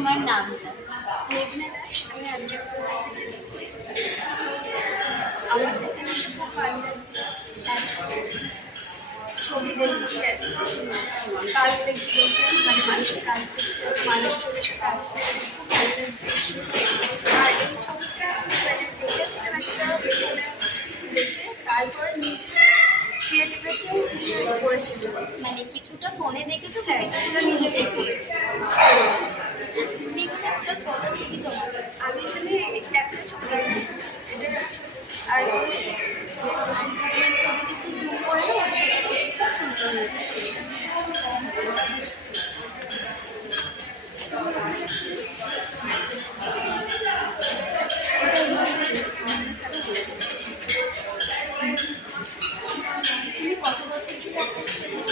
তোমার নামটা? মেঘনা দাস, আমি আলিপুরদুয়ার থেকে আমার এখানে এসে খুব ভালো লাগছে। ছবি দেখছি, কাজ দেখছি, মানে মানুষের কাজ দেখছি, মানুষজনের সাথে আছে, খুব ভালো লাগছে। আর এই ছবিটা মানে দেখেছিলাম একটা দেখে, তারপরে নিজে ক্রিয়েটিভিটিও কিছু করেছিল, মানে কিছুটা ফোনে দেখেছো, হ্যাঁ কিছুটা সেটা তুমি নিজে নিজে দেখে। আচ্ছা, তুমি এখানে একটা কত ছবি জমা করেছো? আমি এখানে একটা ছবি আছে, এটাই আমার ছবি। আর এই ছবিটা একটু জুম করে দাও, খুব সুন্দর হয়েছে ছবিটা। তুমি কত বছর থেকে আঁকা শিখেছো?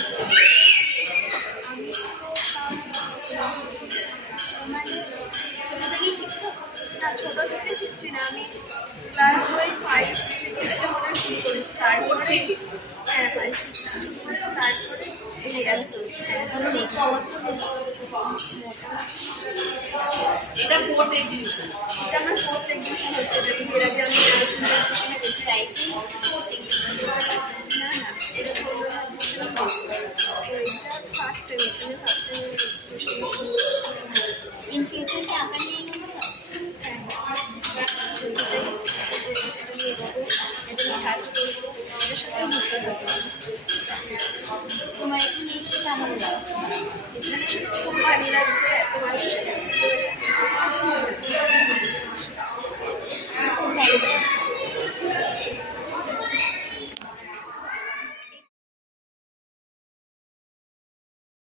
আমি মানে ছোটো থেকেই শিখছো? না, ছোটো থেকে শিখছি না, আমি ক্লাস ওই 5-6 থেকে মনে হয় শুরু করেছি। তারপরে হ্যাঁ 5-6 তারপরে সেটাই চলছে। তাহলে এই ক বছর হলো? এটা ফোর্থ এক্সিবিশন, এটা আমার ফোর্থ এক্সিবিশন হচ্ছে। এর আগে আমি প্রাইসিং ফোর্থ এক্সিবিশন। না না, এটা first exhibition, first exhibition. In future কি আঁকা নিয়ে গেলে চাও? কাজ করবো, এদের সাথে যুক্ত থাকবো। তোমার এখানে এসে কেমন লাগছে? এখানে শুধু খুব ভালো লাগছে, এত মানুষের